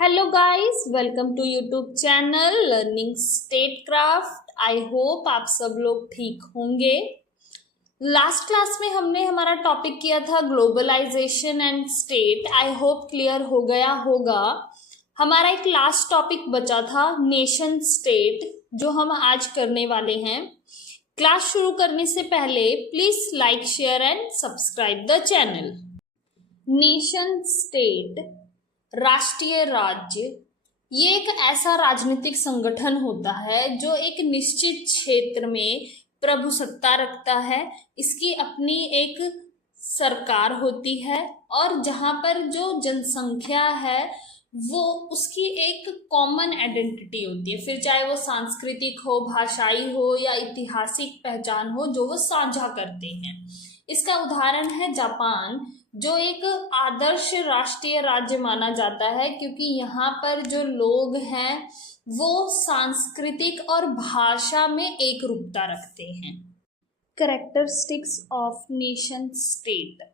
Hello guys, welcome to YouTube channel learning statecraft. I hope आप सब लोग ठीक होंगे। लास्ट क्लास में हमने हमारा टॉपिक किया था globalisation and state. I hope clear हो गया होगा। हमारा एक लास्ट टॉपिक बचा था नेशन स्टेट, जो हम आज करने वाले हैं। क्लास शुरू करने से पहले please like, share and subscribe the channel. Nation state, राष्ट्रीय राज्य, ये एक ऐसा राजनीतिक संगठन होता है जो एक निश्चित क्षेत्र में प्रभुसत्ता रखता है। इसकी अपनी एक सरकार होती है और जहाँ पर जो जनसंख्या है वो उसकी एक कॉमन आइडेंटिटी होती है, फिर चाहे वो सांस्कृतिक हो, भाषाई हो या ऐतिहासिक पहचान हो, जो वो साझा करते हैं। इसका उदाहरण है जापान, जो एक आदर्श राष्ट्रीय राज्य माना जाता है क्योंकि यहाँ पर जो लोग हैं वो सांस्कृतिक और भाषा में एक रूपता रखते हैं। कैरेक्टरिस्टिक्स ऑफ नेशन स्टेट,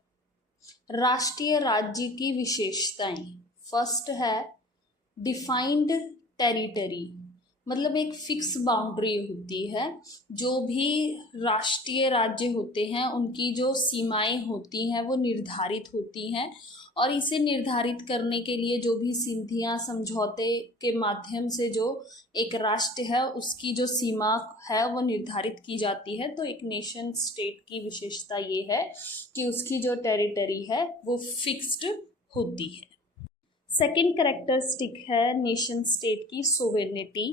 राष्ट्रीय राज्य की विशेषताएं। फर्स्ट है डिफाइंड टेरिटरी, मतलब एक फिक्स बाउंड्री होती है। जो भी राष्ट्रीय राज्य होते हैं उनकी जो सीमाएं होती हैं वो निर्धारित होती हैं, और इसे निर्धारित करने के लिए जो भी संधियां, समझौते के माध्यम से जो एक राष्ट्र है उसकी जो सीमा है वो निर्धारित की जाती है। तो एक नेशन स्टेट की विशेषता ये है कि उसकी जो टेरिटरी है वो फिक्स्ड होती है। सेकेंड कैरेक्टरिस्टिक है नेशन स्टेट की सोवेरेनिटी,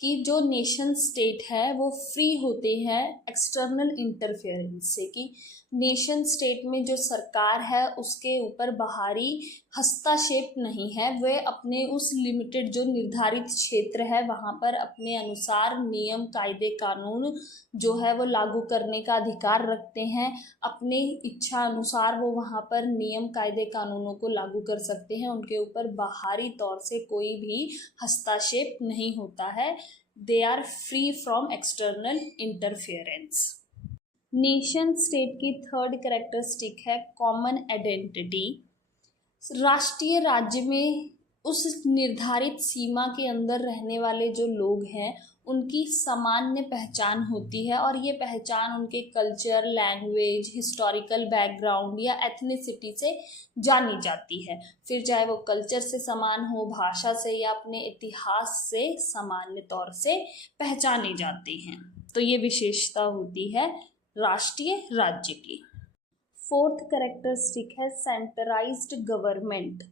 कि जो नेशन स्टेट है वो फ्री होते हैं एक्सटर्नल इंटरफेरेंस से, कि नेशन स्टेट में जो सरकार है उसके ऊपर बाहरी हस्तक्षेप नहीं है। वे अपने उस लिमिटेड जो निर्धारित क्षेत्र है वहाँ पर अपने अनुसार नियम, कायदे, कानून जो है वो लागू करने का अधिकार रखते हैं। अपने इच्छा अनुसार वो वहाँ पर नियम, कायदे, कानूनों को लागू कर सकते हैं। उनके ऊपर बाहरी तौर से कोई भी हस्तक्षेप नहीं होता है। They are free from external interference. Nation state की थर्ड कैरेक्टरिस्टिक है कॉमन आइडेंटिटी। राष्ट्रीय राज्य में उस निर्धारित सीमा के अंदर रहने वाले जो लोग हैं उनकी सामान्य पहचान होती है, और ये पहचान उनके कल्चर, लैंग्वेज, हिस्टोरिकल बैकग्राउंड या एथनिसिटी से जानी जाती है। फिर चाहे वो कल्चर से समान हो, भाषा से या अपने इतिहास से सामान्य तौर से पहचाने जाते हैं। तो ये विशेषता होती है राष्ट्रीय राज्य की। फोर्थ कैरेक्टरिस्टिक है सेंट्रलाइज्ड गवर्नमेंट।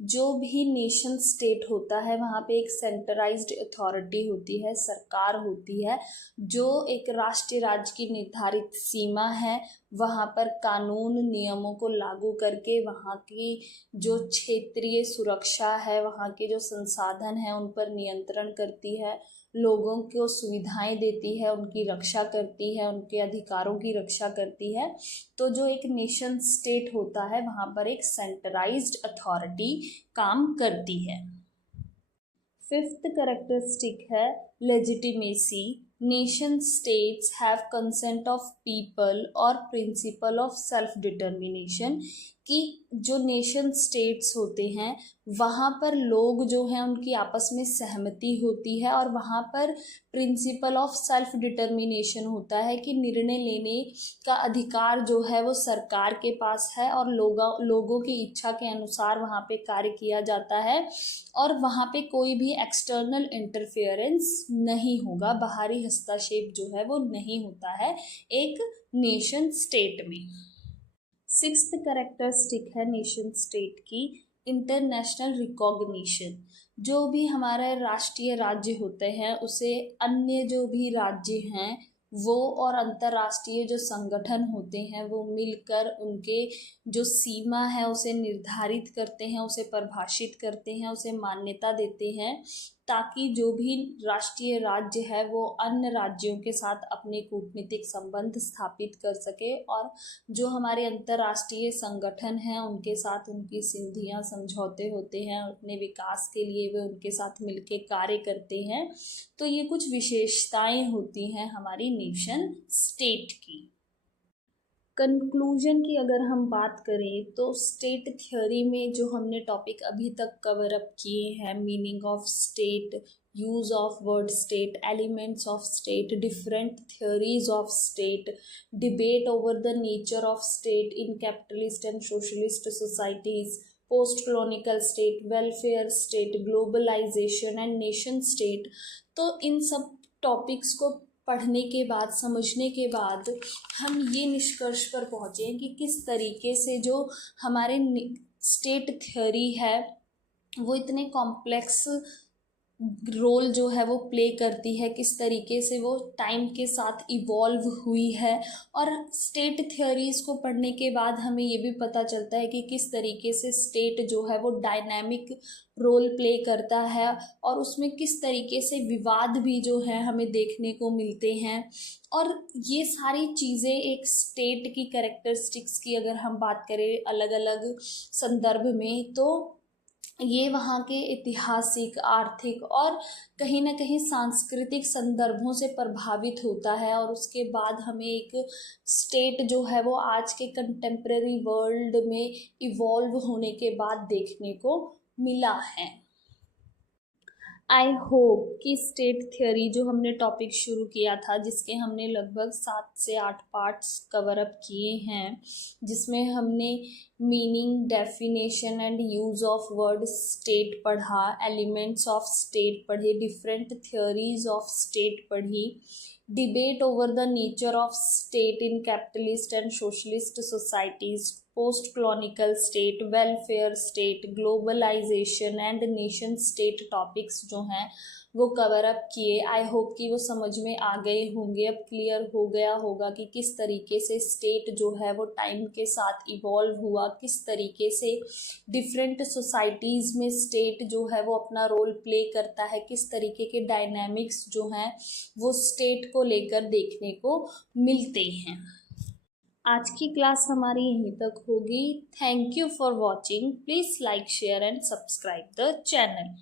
जो भी नेशन स्टेट होता है वहाँ पे एक सेंट्रलाइज्ड अथॉरिटी होती है, सरकार होती है, जो एक राष्ट्रीय राज्य की निर्धारित सीमा है वहाँ पर कानून, नियमों को लागू करके वहाँ की जो क्षेत्रीय सुरक्षा है, वहाँ के जो संसाधन हैं उन पर नियंत्रण करती है, लोगों को सुविधाएं देती है, उनकी रक्षा करती है, उनके अधिकारों की रक्षा करती है। तो जो एक नेशन स्टेट होता है वहाँ पर एक सेंट्रलाइज्ड अथॉरिटी काम करती है। फिफ्थ कैरेक्टरिस्टिक है legitimacy. Nation states have consent of people और प्रिंसिपल ऑफ सेल्फ डिटर्मिनेशन, कि जो नेशन स्टेट्स होते हैं वहाँ पर लोग जो हैं उनकी आपस में सहमति होती है, और वहाँ पर प्रिंसिपल ऑफ सेल्फ डिटर्मिनेशन होता है कि निर्णय लेने का अधिकार जो है वो सरकार के पास है, और लोगों की इच्छा के अनुसार वहाँ पे कार्य किया जाता है, और वहाँ पे कोई भी एक्सटर्नल इंटरफेरेंस नहीं होगा, बाहरी हस्तक्षेप जो है वो नहीं होता है एक नेशन स्टेट में। सिक्स्थ कैरेक्टरिस्टिक है नेशन स्टेट की इंटरनेशनल रिकॉग्निशन। जो भी हमारे राष्ट्रीय राज्य होते हैं उसे अन्य जो भी राज्य हैं वो और अंतर्राष्ट्रीय जो संगठन होते हैं वो मिलकर उनके जो सीमा है उसे निर्धारित करते हैं, उसे परिभाषित करते हैं, उसे मान्यता देते हैं, ताकि जो भी राष्ट्रीय राज्य है वो अन्य राज्यों के साथ अपने कूटनीतिक संबंध स्थापित कर सके, और जो हमारे अंतर्राष्ट्रीय संगठन हैं उनके साथ उनकी संधियां, समझौते होते हैं, अपने विकास के लिए वे उनके साथ मिलकर कार्य करते हैं। तो ये कुछ विशेषताएं होती हैं हमारी नेशन स्टेट की। कंक्लूजन की अगर हम बात करें तो स्टेट थ्योरी में जो हमने टॉपिक अभी तक कवर अप किए हैं, meaning of state, use of word state, elements of state, different theories of state, debate over the nature of state in capitalist and socialist societies, post colonial state, welfare state, globalisation and nation state. तो इन सब topics को पढ़ने के बाद, समझने के बाद हम ये निष्कर्ष पर पहुँचे कि किस तरीके से जो हमारे स्टेट थ्योरी है वो इतने कॉम्प्लेक्स रोल जो है वो प्ले करती है, किस तरीके से वो टाइम के साथ इवॉल्व हुई है। और स्टेट थ्योरीज को पढ़ने के बाद हमें ये भी पता चलता है कि किस तरीके से स्टेट जो है वो डायनामिक रोल प्ले करता है और उसमें किस तरीके से विवाद भी जो है हमें देखने को मिलते हैं। और ये सारी चीज़ें एक स्टेट की कैरेक्टरिस्टिक्स की अगर हम बात करें अलग अलग संदर्भ में, तो ये वहाँ के ऐतिहासिक, आर्थिक और कहीं ना कहीं सांस्कृतिक संदर्भों से प्रभावित होता है। और उसके बाद हमें एक स्टेट जो है वो आज के कंटेम्प्रेरी वर्ल्ड में इवॉल्व होने के बाद देखने को मिला है। आई होप कि स्टेट थ्योरी जो हमने टॉपिक शुरू किया था, जिसके हमने लगभग 7 से 8 पार्ट्स कवर अप किए हैं, जिसमें हमने meaning, definition and use of word state पढ़ा, एलिमेंट्स ऑफ स्टेट पढ़े, डिफरेंट थ्योरीज ऑफ स्टेट पढ़ी, debate over the nature of state in capitalist and socialist societies, post colonial state, welfare state, globalisation and nation state topics जो हैं वो cover up किए। I hope कि वो समझ में आ गए होंगे, अब क्लियर हो गया होगा कि किस तरीके से स्टेट जो है वो टाइम के साथ इवॉल्व हुआ, किस तरीके से डिफरेंट सोसाइटीज़ में स्टेट जो है वो अपना रोल प्ले करता है, किस तरीके के डायनामिक्स जो हैं वो स्टेट को लेकर देखने को मिलते हैं। आज की क्लास हमारी यहीं तक होगी। Thank you for watching. Please like, share and subscribe the channel.